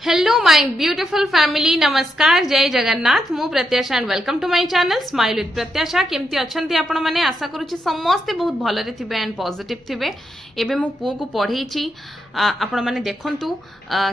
Hello my beautiful family, नमस्कार, जय जगन्नाथ। मु Pratyasha and welcome to my channel smile with Pratyasha. केमती अच्छंती आपण माने? आशा करूची समस्ते बहुत भलरे थिबे एंड पॉजिटिव थिबे। एबे मु पुओ को पढ़ेइची, आपण माने देखंतु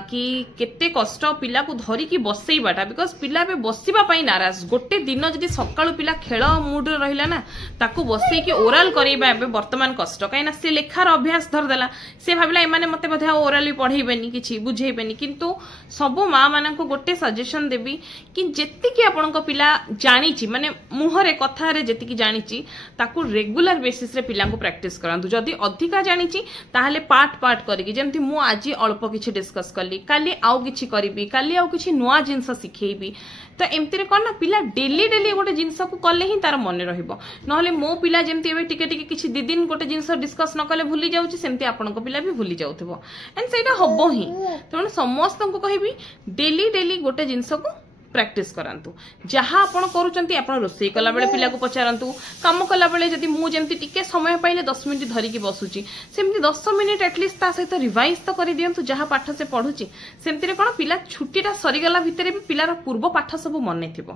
कि केते कष्ट पिला को धरी की बसैबाटा, बिकॉज पिला बे बसिबा पई नाराज। गोटे दिन जदी सकाळु पिला खेल मूड रे रहिला ना, ताको बसै की ओरल करैबा एबे वर्तमान कष्ट। काइना से लेखार अभ्यास धर देला, से भाबिला ए माने मते बधा ओरली पढैबेनी, किछि बुझैबेनी। किंतु सबो माँ मानक गोटे सजेशन देबी कि जेतिकी आपणको पिला जानिची, माने मुहरे कथारे जेतिकी जानिची ताकू रेगुलर बेसिस रे पिला को प्रैक्टिस करंतु। जदी अधिका जानिची ताहले पार्ट पार्ट करिकी, जेमति मु आज अल्प किछि डिस्कस करली, काली आउ किछि करिबी, काली आउ किछि नुआ जिंस सिखेइबी। तो एमती रे कोन ना पिला डेली डेली गोटे जिंस को कले ही तार मन रहिबो। नहले मो पिला जेमति एबे टिके टिके किछि दी दिन गोटे जिंस डिस्कस न कले भूली जाउची, सेमति आपणको पिला भी भूली जाउथबो। एंड सेटा हबो ही। तण समस्त को कहिबी डेली डेली गोटे जिंस को प्रैक्टिस करंतु। जहाँ आपण करूचंती आपण रोसई कला बेले पिला को पचारंतु, काम कला बेले जदी मु जेमति टिके समय पाइले 10 मिनिट धरी की बसुची, सेमति 10 मिनिट एटलीस्ट ता सहित रिवाइज तो करि दियंतु। जहाँ पाठ से पढुची सेमति रे कोन पिला छुट्टीटा सरीगला भितरे भी पिलार पूर्व पाठ सब मने थिबो।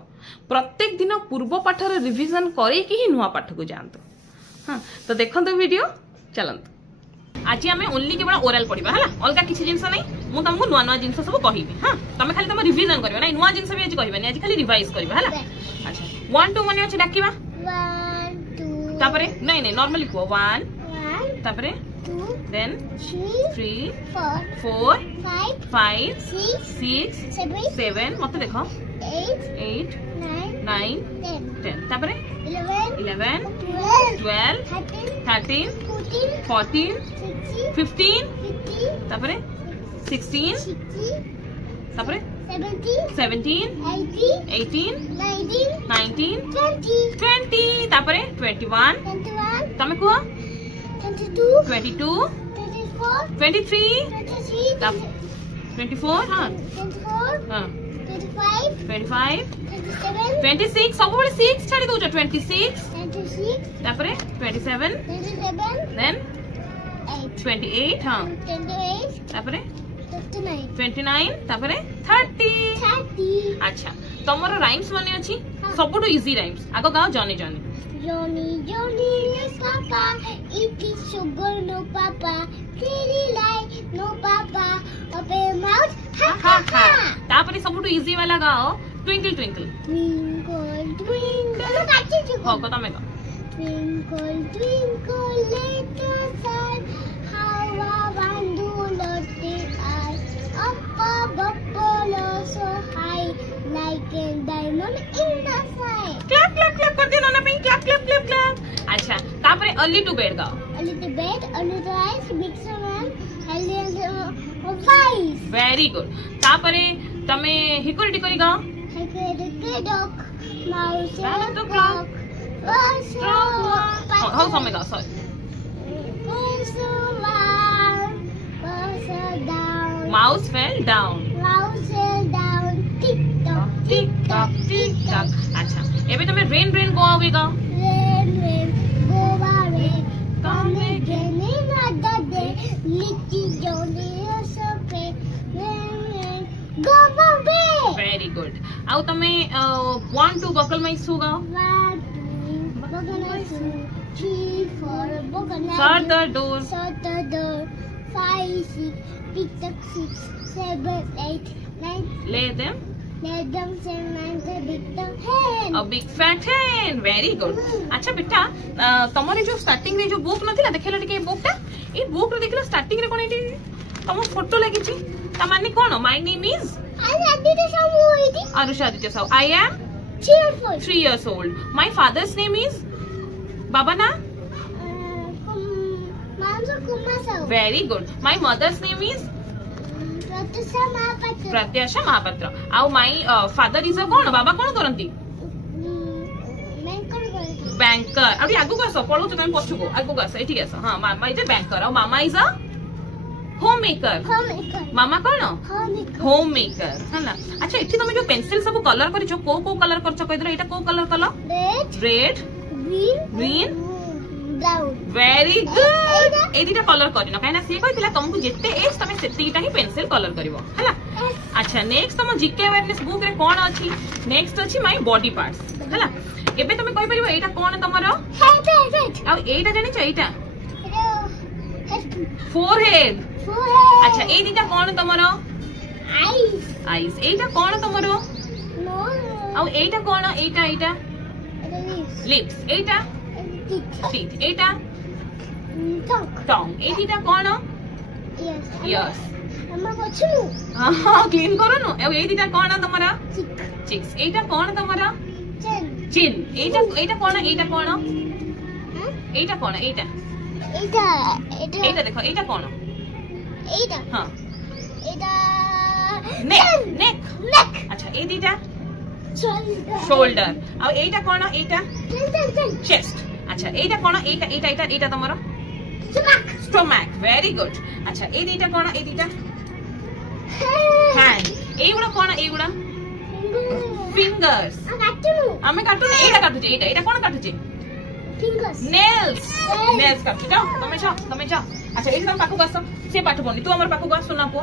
प्रत्येक दिन पूर्व पाठर रिविजन करै कि ही नुवा पाठ को जानतु। हां, तो देखंतु वीडियो, चलंतु। आज आम ओनली केवल ओराल पढ़ा है, अलग किसी जिन ना मुझे तुमको नुआ नुआ जिन सब कहि। हाँ, तुम खाली तुम रिविजन कर ना, नुआ जिन भी आज कहबानी, आज खाली रिवाइज करबा है। अच्छा 1 2 मन अच्छे डाकिबा, 1 2 तापरे नहीं नहीं नॉर्मली को 1 तापरे 2 देन 3 4 5 6 7 मत देखो 8 9 10 तापरे 11 12 13 14 15 तापरे 16 तापरे 17 18 19 20 तापरे 21 तमे को 22 23 24 हां 25 26 सब बड़े 6 छाड़ी दो 26 तापरे 27 देन 28 हां 28 तापरे 29 तापरे 30। अच्छा तमरो राइम्स माने अछि सबटु इजी राइम्स। आगो गाओ Johnny Johnny Johnny, Johnny, yes papa, it is sugar, no papa, pretty light, no papa, open mouth, ha ha ha. तापरे सबटु इजी वाला गाओ ट्विंकल ट्विंकल Twinkle, twinkle, हो को तमे गाओ twinkle, twinkle, little sun, how I wonder what they are, up above so high, like a diamond in the sky. Clap clap clap कर दे ना पे, क्लैप क्लैप क्लैप क्लैप। अच्छा तापरे early to bed गाओ, early to bed, early to rise, big समान, early wise. Very good. तापरे तमे hickory dickory गाओ, hickory dock, mouse Round the clock, clock, हो समय गाओ sorry mouse fell down, tick tock tick tock. अच्छा एबे तमे रेन रेन गो आवे गाओ, come again another day, little Johnny is so big, rain, go away. Very good. आउ तमे 1 2 बकल में सु गाओ, 1 2 बगल 3 4 बगल shut the door, 5 6 pick up 6 7 8 9 ले them let them 7 9 10 big them hen, a big fat hen। Very good. अच्छा बेटा तमरे जो स्टार्टिंग रे जो बुक नथिला देखैला टिके बुकटा, ए बुक रे देखला स्टार्टिंग रे कोन एटी तम फोटो लागिची, ता माने कोन my name is Arusha Aditya Sahu, I am 3 years old, my father's name is Baba na very good, my mother's name is Pratyasha Mahapatra। आउ my father is a कोन बाबा कोन करंती बैंकर। अभी आगु को आसो पळो तुम पछु को आगु को आसो एठी आसो। हां मामा इज अ बैंकर और मामा is a home maker कोन होम मेकर है ना। अच्छा एठी तुम जो पेंसिल सब कलर करिछो को कलर करछो कहि दरो, एटा को colour colour? Red, green, Brown. Very good ए दीटा कलर करनो काहे से कहतिला तुमको जेते एज तमे सेतिटा ही पेंसिल कलर करिवो हला अच्छा नेक्स्ट तुम जीके अवेयरनेस बुक रे कोन अछि नेक्स्ट अछि माय बॉडी पार्ट्स हला एबे तमे कहि परिबो एटा कोन तमरो Head. आ एटा जानि छ एटा Head. Forehead Forehead. अच्छा ए दीटा कोन तमरो Eyes. आईज एटा कोन तमरो Nose. आ एटा कोन एटा एटा Lips. लिप्स एटा Teeth. टीथ एटा Tongue. टंग ए दीटा कोन Yes. Yes Amma pochunu. हां क्लीन करोनु ए दीटा कोन तमरा Cheek. चिक्स एटा कोन तमरा Chin. चिन एटा एटा कोन Huh? एटा कोन एटा Eta. एटा देखो एटा कोन Eta. हां Eta. नेक नेक Neck. अच्छा ए दीटा Shoulder. शोल्डर आ एटा कोन एटा Chin. चेस्ट अच्छा एटा कोन एटा एटा एटा एटा तमरो Stomach. स्टोमैक वेरी गुड अच्छा ए दीटा कोन ए दीटा hand एगुडा कोन एगुडा fingers आमे काटू एटा काटू एटा एटा कोन काटू Fingers. नेल्स नेल्स काटू जाओ तमे जाओ अच्छा एटा पाखु आसो से पाठ पढनी तू हमर पाखु आ सुना पो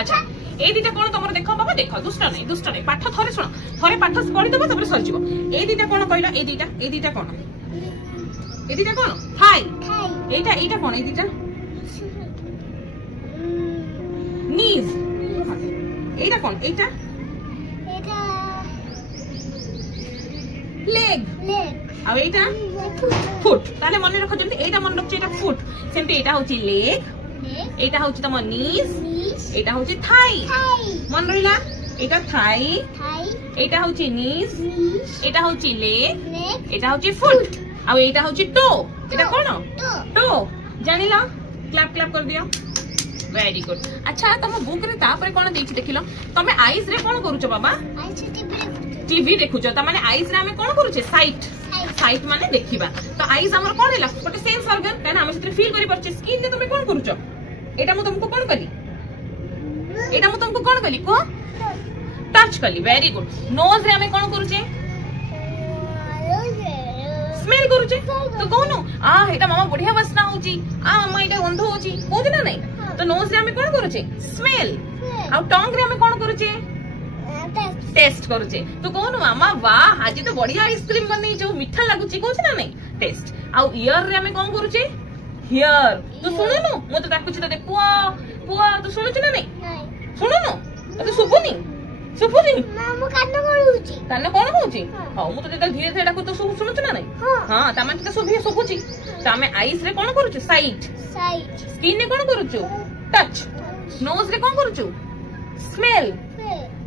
अच्छा ए दीटा कोन तमरो देखो बाबा देखो दुष्ट नहीं पाठ थरे सुनो थरे पाठ पढी दबो तबरे सर जीवो ए दीटा कोन कहला ए दीटा कोन थाई एटा एटा कोन ए दीटा नीज एटा कोन एटा लेग आ एटा फुट ताले मन रखो जल्दी एटा मन रखो एटा फुट सेमती एटा होची लेग एटा होची तम नीज एटा होची थाई मन रहिला एटा थाई एटा होची नीज एटा होची लेग एटा होची फुट आ एटा होची टो एटा कोन टो जानिला क्लैप क्लैप कर दियो वेरी गुड अच्छा तम बुक रे तापर कोन देछि देखिलो तमे आईज रे कोन करूछ बाबा टीवी देखुछ त माने आईज रे हमें कोन करूछ साइट माने देखिबा तो आईज हमर कोन हैला गोटे सेंस ऑर्गन काना हम सेते फील करि परछ स्किन रे तमे कोन करूछ एटा मु तुमको कोन कली एटा मु तुमको कोन कली को टच कली वेरी गुड नोज रे हमें कोन करूछे स्मेल करूछे तो कोनो आ एटा मामा बढ़िया वासना होची आ मामा एटा गंध होची कोज ना नहीं तो नोज रे हमें कोन करूछे स्मेल आ टंग रे हमें कोन करूछे टेस्ट करूचे तो कोन मामा वाह आज तो बढ़िया आइसक्रीम बनै जो मीठा लागुची कोच ना नहीं टेस्ट आ ईयर रे हमें कोन करूचे हियर तो सुनो नु मो तो डाकुची तते पुआ पुआ तो सुनुच ना नहीं सुनो नु तो सुबुनी मामू कान करूची कान कोन होची हां मो तो जेता धीरे धीरे डाकु तो सुनुच ना नहीं हां तमे तो सुबुची तो हमें आईज रे कोन करूचे साइट स्किन रे कोन करूचु टच नोज रे कोन करूचु स्मेल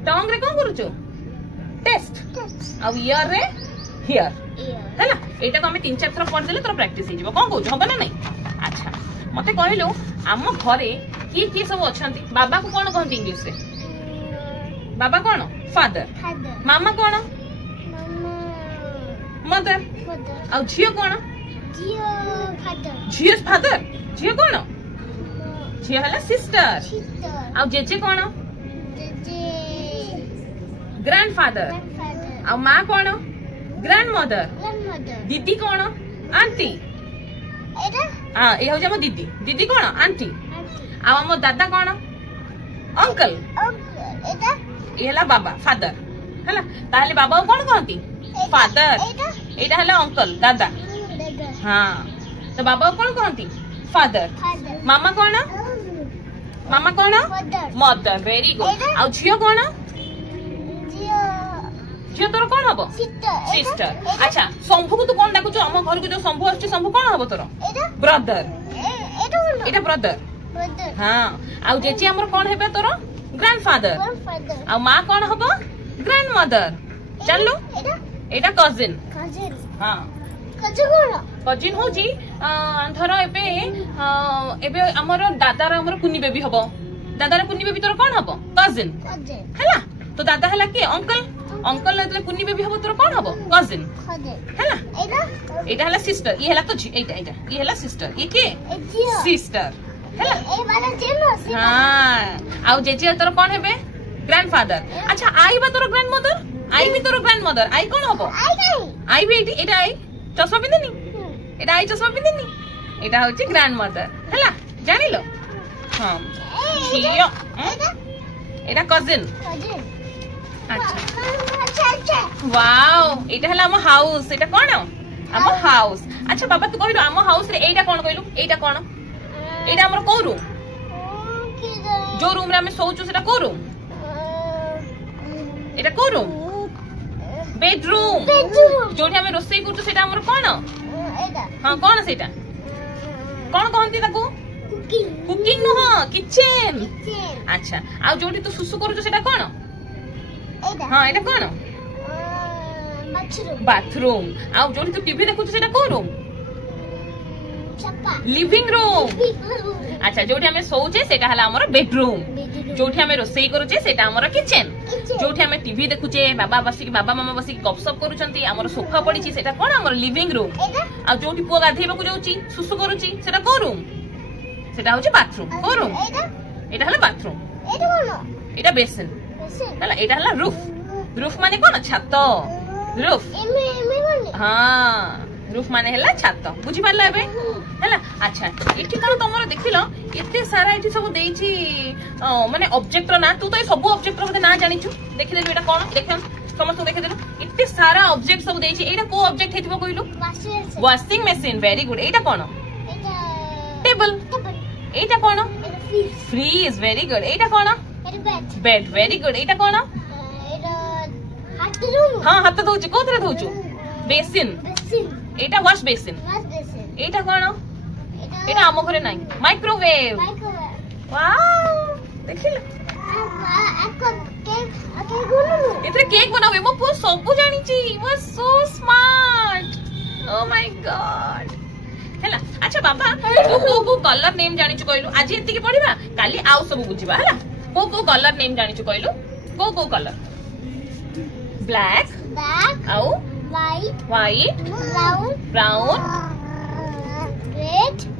टंग रे कोन करूचु टेस्ट अब ईयर रे हियर हैला एटा को हमें 3-4 थर पढ़ देले तोर प्रैक्टिस हे जीवो कोन कहू हबा ना नहीं अच्छा मते कहलो हम घरे की सब अछंती बाबा को कोन कहंती इंग्लिश रे बाबा कोन फादर मामा कोन मदर आ झियो कोन झियो फादर झियो कोन झियो हला सिस्टर आ जेजे कोन ग्रैंडफादर आ माँ कौन ग्रैंडमदर दीदी कौन आंटी हाँ ये हूँ दीदी दीदी कौन आंटी आ मो दादा कौन अंकल ये हला बाबा फादर हला ताले बाबा कौन कहती फादर एटा हला अंकल दादा हाँ तो बाबा कौन कहती फादर मामा कौन मदर वेरी गुड आ झियो कौन झियो तोर कोन हबो सिस्टर अच्छा शंभु को तू कोन डाकु छ हम घर को जो शंभु आछी शंभु कोन हबो तोर ब्रदर एटा ब्रदर हां आ जेची हमर कोन हेबे तोर ग्रैंडफादर आ मां कोन हबो ग्रैंडमदर जानलो एटा कजिन हां कजिन होजी धर एबे हमर दादार हमर कुनी बेबी हबो दादार कुनी बेबी तोर कोन हबो कजिन हैला तो दादा हला के अंकल नतले कुनी बेबी हबो तोर कोन हबो कजिन हैला एटा हला सिस्टर ये हला तो एटा ये हला सिस्टर ये के सिस्टर हैला ए वाला जेनो हां आउ जेजे तोर कोन हेबे ग्रैंडफादर अच्छा आई बा तोर ग्रैंडमदर आई भी तोर ग्रैंडमदर आई कोन हबो आई भी एटा आई चश्मा पिंदनी एटा आई चश्मा पिंदिनी एटा होची ग्रैंड मदर हला जानिलो हां झियो एटा कजिन अच्छा वाओ एटा हला हम हाउस एटा कोन हम हाउस अच्छा बाबा तू कहिलो हम हाउस रे एटा कोन कहिलु एटा कोन एटा हमर को रूम जो रूम रे हम सोचू सेटा को रूम एटा को रूम बेडरूम जोठी हम रोसई करछु सेटा हमर कोन हां कोन सेटा कोन कहंती ताको कुकिंग नो हां किचन अच्छा आ जोठी तू सुसु करछु सेटा कोन हां एटा कोन बाथरूम आ जोठी तू टीवी देखछु सेटा को रूम लिविंग रूम अच्छा जोठी हमें सोचे सेटा हला हमर बेडरूम जोठी हमें रोसई करूचे सेटा हमर किचन जोठी हमें टीवी देखुचे बाबा मामा बसी गपसप करूचंती हमर सोफा पड़ीची सेटा कोन हमर लिविंग रूम आ जोठी पुआ गाधेबा को जाउची सुसु करूची सेटा को रूम सेटा होची बाथरूम को रूम एटा हला बाथरूम एटा बेसिन हला एटा हला रूफ माने कोन छत रूफ हां रूफ माने हला छत बुझी पारला एबे हला अच्छा इठी तो तमरो देखिलो एते सारा इठी सब देइची माने ऑब्जेक्ट रो ना तू तो सब ऑब्जेक्ट रो ना जानि छु देखि देलु एटा कोन देख समस्त देखि देलु एते सारा ऑब्जेक्ट सब देइची एटा को ऑब्जेक्ट हेतिबो कहिलु वॉशिंग मशीन वेरी गुड एटा कोन टेबल एटा कोन फ्रीज वेरी गुड एटा कोन बेड वेरी गुड एटा कोन हां हाथ धोछु कोथरे धोछु बेसिन एटा वॉश बेसिन एटा कोन एटा हम घरे नाही माइक्रोवेव वाओ देखिलो इतरे केक बनावे मो पूरा सब जानि छी वो so smart oh my God हैला अच्छा बाबा तू को कलर नेम जानि छु कहलु आज एति के पढिबा काली आउ सब बुझिबा हैला को कलर नेम जानि छु कहलु को कलर ब्लैक आउ white brown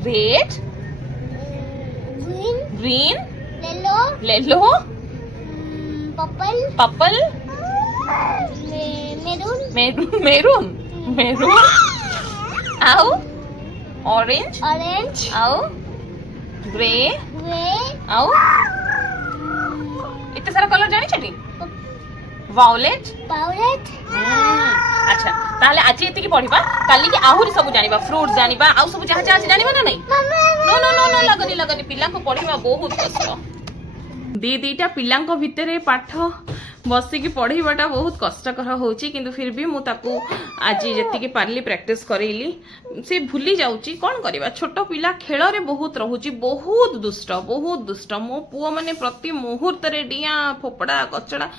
red green yellow purple maroon आउ orange आउ grey आउ इतने सारा कलर जानि छटी वायलेट अच्छा ताले आज एति की पढिबा काली के आहुरी सब जानिबा फ्रूट जानिबा आउ सब जहा जहा जानिबा ना नहीं नो लगनी पिला को पढिबा बहुत कष्ट दी दीटा पिला को भितरे पाठ बसिकी पढ़ाटा बहुत कष्टकर होची किंतु फिर भी मु ताकू आज जी पार्ली प्रैक्टिस करैली से भूली जाउची कौन करबा छोट पिला खेल रे बहुत रहुची बहुत दुष्ट मो पुओ माने प्रति मुहूर्त रे डिया फोपड़ा कचड़ा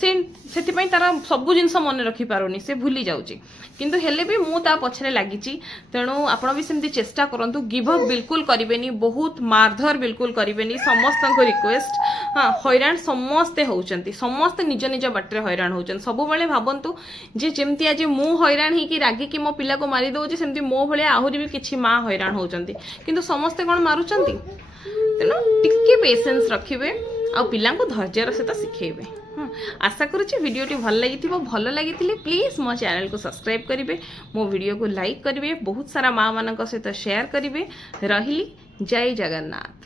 से तार सब जिनस मन रखी पारुनी से भूली जाउची किंतु हेले भी मु ता पछरे लागिची तेणु आपण भी सेमती चेष्टा करंतु गिव अप बिल्कुल करिवेनी बहुत मारधर बिल्कुल करिवेनी समस्त को रिक्वेस्ट हाँ हैरान समस्ते होउचंती समस्त निज निज बाटे हैरान होचन सब बेले भाबंतु जे जेमती आज मु हैरान ही कि रागी कि मो पिला को मारी दउची सेमती मो भले आहुरी भी किछि मां हैरान होचंती किंतु समस्ते कोन मारुचंती तेनो टिके पेशेंस रखिबे आ पिला को धैर्यर सहित सिखेबे आशा करुच्ची वीडियोटी भल लगी प्लीज मो चैनल को सब्सक्राइब करेंगे मो वीडियो को लाइक करेंगे बहुत सारा माँ मान सहित शेयर करेंगे रही जय जगन्नाथ।